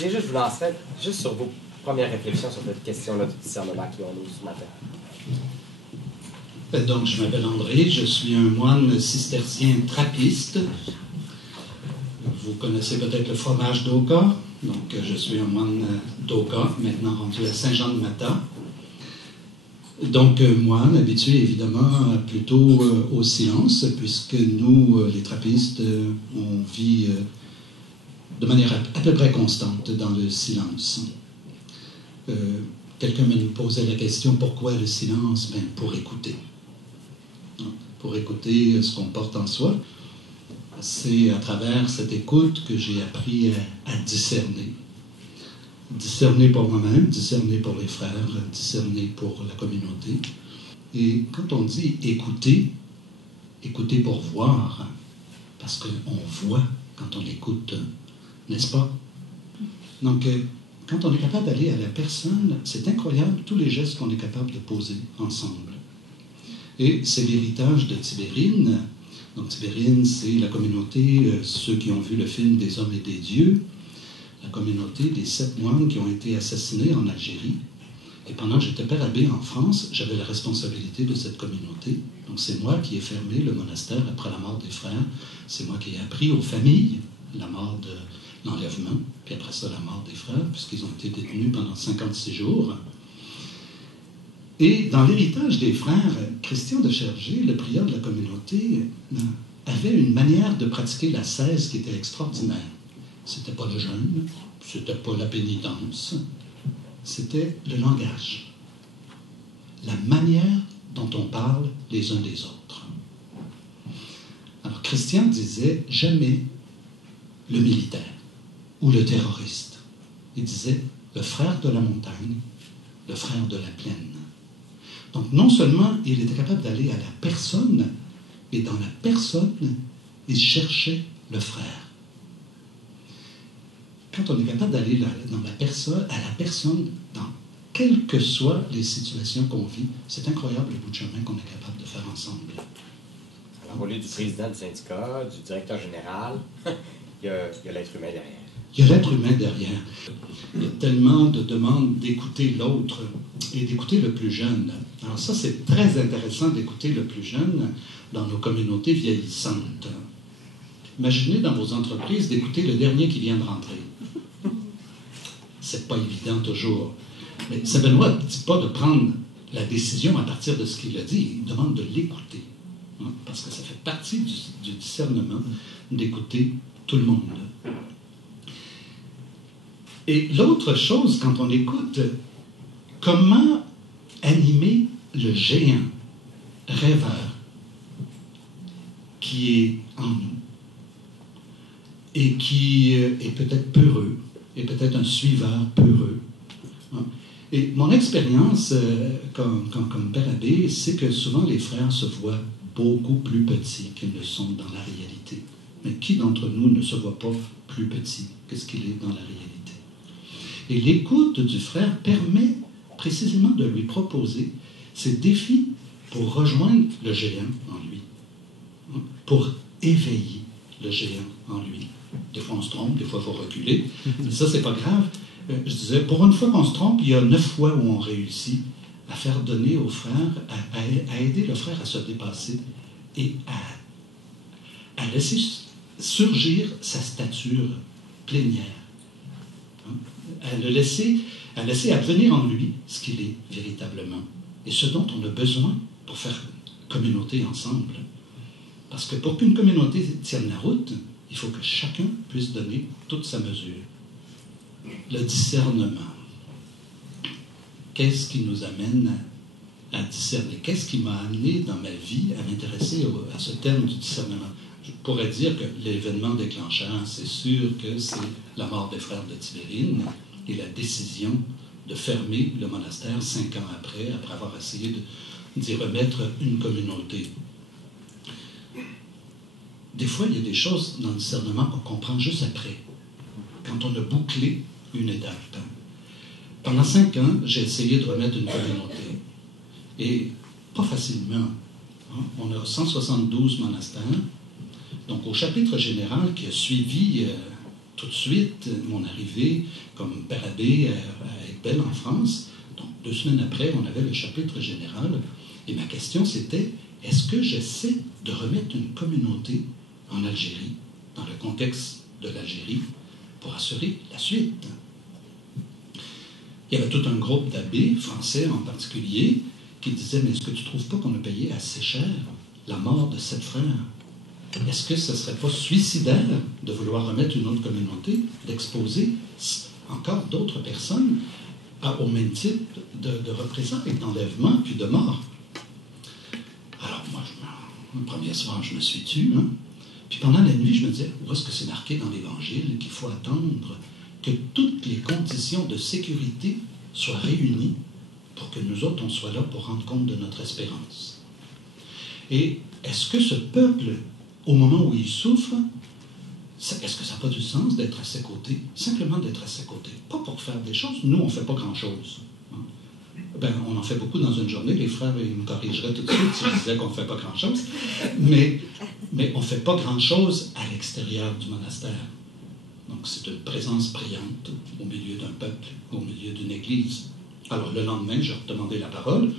Déjà, je vous lancerai juste sur vos premières réflexions sur cette question-là du discernement qui ont nous ce matin. Donc, je m'appelle André, je suis un moine cistercien trappiste. Vous connaissez peut-être le fromage d'Oka. Donc, je suis un moine d'Oka, maintenant rendu à Saint-Jean-de-Mata. Donc, moine habitué évidemment plutôt au silence, puisque nous, les trappistes, on vit de manière à peu près constante dans le silence. Quelqu'un me posait la question, pourquoi le silence? Ben, pour écouter. Pour écouter ce qu'on porte en soi. C'est à travers cette écoute que j'ai appris à discerner. Discerner pour moi-même, discerner pour les frères, discerner pour la communauté. Et quand on dit écouter, écouter pour voir, parce qu'on voit quand on écoute, n'est-ce pas? Donc, quand on est capable d'aller à la personne, c'est incroyable tous les gestes qu'on est capable de poser ensemble. Et c'est l'héritage de Tibérine. Donc, Tibérine, c'est la communauté, ceux qui ont vu le film des hommes et des dieux, la communauté des 7 moines qui ont été assassinés en Algérie. Et pendant que j'étais père abbé en France, j'avais la responsabilité de cette communauté. Donc, c'est moi qui ai fermé le monastère après la mort des frères. C'est moi qui ai appris aux familles la mort de l'enlèvement, puis après ça, la mort des frères, puisqu'ils ont été détenus pendant 56 jours. Et dans l'héritage des frères, Christian de Chergé, le prieur de la communauté, avait une manière de pratiquer l'ascèse qui était extraordinaire. C'était pas le jeûne, c'était pas la pénitence, c'était le langage. La manière dont on parle les uns des autres. Alors, Christian disait jamais le militaire ou le terroriste. Il disait le frère de la montagne, le frère de la plaine. Donc, non seulement il était capable d'aller à la personne, mais dans la personne, il cherchait le frère. Quand on est capable d'aller dans la personne, à la personne, dans quelles que soient les situations qu'on vit, c'est incroyable le bout de chemin qu'on est capable de faire ensemble. Alors, au lieu du président du syndicat, du directeur général, il y a l'être humain derrière. Il y a l'être humain derrière. Il y a tellement de demandes d'écouter l'autre et d'écouter le plus jeune. Alors ça, c'est très intéressant d'écouter le plus jeune dans nos communautés vieillissantes. Imaginez dans vos entreprises d'écouter le dernier qui vient de rentrer. C'est pas évident toujours. Mais Saint Benoît ne dit pas de prendre la décision à partir de ce qu'il a dit. Il demande de l'écouter. Hein, parce que ça fait partie du discernement d'écouter tout le monde. Et l'autre chose, quand on écoute, comment animer le géant rêveur qui est en nous et qui est peut-être peureux, et peut-être un suiveur peureux. Et mon expérience comme père abbé, c'est que souvent les frères se voient beaucoup plus petits qu'ils ne sont dans la réalité. Mais qui d'entre nous ne se voit pas plus petit que ce qu'il est dans la réalité? Et l'écoute du frère permet précisément de lui proposer ces défis pour rejoindre le géant en lui, pour éveiller le géant en lui. Des fois on se trompe, des fois il faut reculer, mais ça c'est pas grave. Je disais, pour une fois qu'on se trompe, il y a 9 fois où on réussit à faire donner au frère, à aider le frère à se dépasser et à laisser surgir sa stature plénière. À laisser advenir en lui ce qu'il est véritablement et ce dont on a besoin pour faire communauté ensemble. Parce que pour qu'une communauté tienne la route, il faut que chacun puisse donner toute sa mesure. Le discernement. Qu'est-ce qui nous amène à discerner? Qu'est-ce qui m'a amené dans ma vie à m'intéresser à ce thème du discernement? Je pourrais dire que l'événement déclencheur, c'est sûr que c'est la mort des frères de Tibérine et la décision de fermer le monastère 5 ans après avoir essayé d'y remettre une communauté. Des fois, il y a des choses dans le discernement qu'on comprend juste après, quand on a bouclé une étape. Pendant 5 ans, j'ai essayé de remettre une communauté. Et pas facilement. On a 172 monastères. Donc, au chapitre général qui a suivi tout de suite mon arrivée comme père abbé à Aiguebelle en France. Donc 2 semaines après, on avait le chapitre général. Et ma question, c'était, est-ce que j'essaie de remettre une communauté en Algérie, dans le contexte de l'Algérie, pour assurer la suite? Il y avait tout un groupe d'abbés, français en particulier, qui disaient, mais est-ce que tu ne trouves pas qu'on a payé assez cher la mort de 7 frères? Est-ce que ce ne serait pas suicidaire de vouloir remettre une autre communauté, d'exposer encore d'autres personnes au même type de représailles, d'enlèvement puis de mort? Alors moi, le premier soir, je me suis tue. Puis pendant la nuit, je me disais, où est-ce que c'est marqué dans l'Évangile qu'il faut attendre que toutes les conditions de sécurité soient réunies pour que nous autres, on soit là pour rendre compte de notre espérance? Et est-ce que ce peuple, au moment où il souffre, est-ce que ça n'a pas du sens d'être à ses côtés? Simplement d'être à ses côtés. Pas pour faire des choses. Nous, on ne fait pas grand-chose. Ben, on en fait beaucoup dans une journée. Les frères, ils me corrigeraient tout de suite si je disais qu'on ne fait pas grand-chose. Mais on ne fait pas grand-chose à l'extérieur du monastère. Donc, c'est une présence brillante au milieu d'un peuple, au milieu d'une église. Alors, le lendemain, j'ai demandé la parole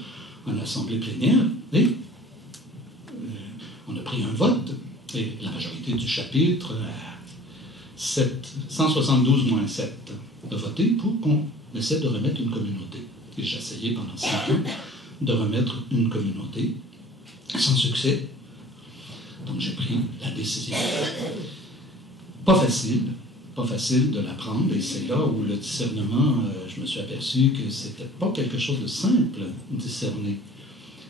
en assemblée plénière et on a pris un vote. Et la majorité du chapitre, 172 moins 7, a voté pour qu'on essaie de remettre une communauté. Et j'ai essayé pendant 5 ans de remettre une communauté, sans succès. Donc j'ai pris la décision. Pas facile de la prendre, et c'est là où le discernement, je me suis aperçu que c'était pas quelque chose de simple, discerner.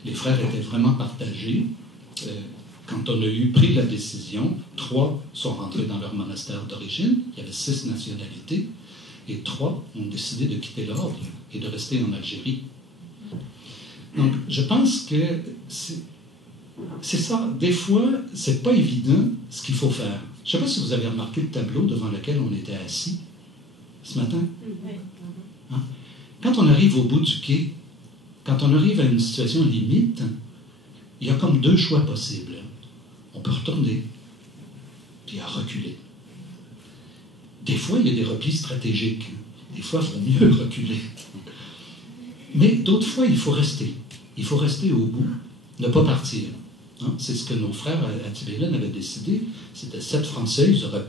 Les frères étaient vraiment partagés. Quand on a pris la décision, 3 sont rentrés dans leur monastère d'origine, il y avait 6 nationalités, et 3 ont décidé de quitter l'ordre et de rester en Algérie. Donc, je pense que c'est ça. Des fois, c'est pas évident ce qu'il faut faire. Je ne sais pas si vous avez remarqué le tableau devant lequel on était assis ce matin. Hein? Quand on arrive au bout du quai, quand on arrive à une situation limite, il y a comme 2 choix possibles. On peut retourner, puis à reculer. Des fois, il y a des replis stratégiques. Des fois, il faut mieux reculer. Mais d'autres fois, il faut rester. Il faut rester au bout, ne pas partir. Hein? C'est ce que nos frères à Tibélène avaient décidé. C'était 7 Français, ils avaient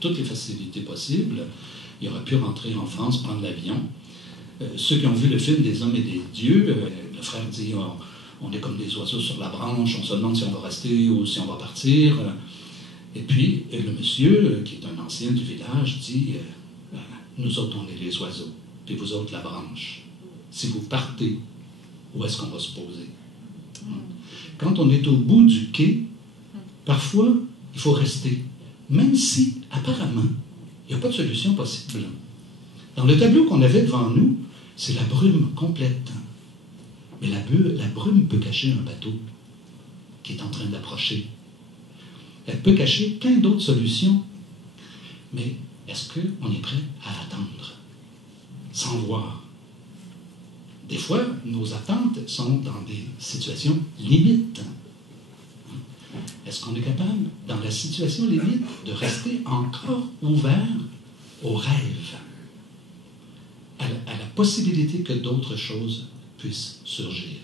toutes les facilités possibles. Ils auraient pu rentrer en France, prendre l'avion. Ceux qui ont vu le film des hommes et des dieux, le frère dit, on est comme des oiseaux sur la branche, on se demande si on va rester ou si on va partir. Et puis, le monsieur, qui est un ancien du village, dit, nous autres, on est les oiseaux, puis vous autres, la branche. Si vous partez, où est-ce qu'on va se poser? Quand on est au bout du quai, parfois, il faut rester, même si, apparemment, il n'y a pas de solution possible. Dans le tableau qu'on avait devant nous, c'est la brume complète. Mais la brume peut cacher un bateau qui est en train d'approcher. Elle peut cacher plein d'autres solutions. Mais est-ce qu'on est prêt à attendre, sans voir? Des fois, nos attentes sont dans des situations limites. Est-ce qu'on est capable, dans la situation limite, de rester encore ouvert au rêve, à la possibilité que d'autres choses puissent surgir?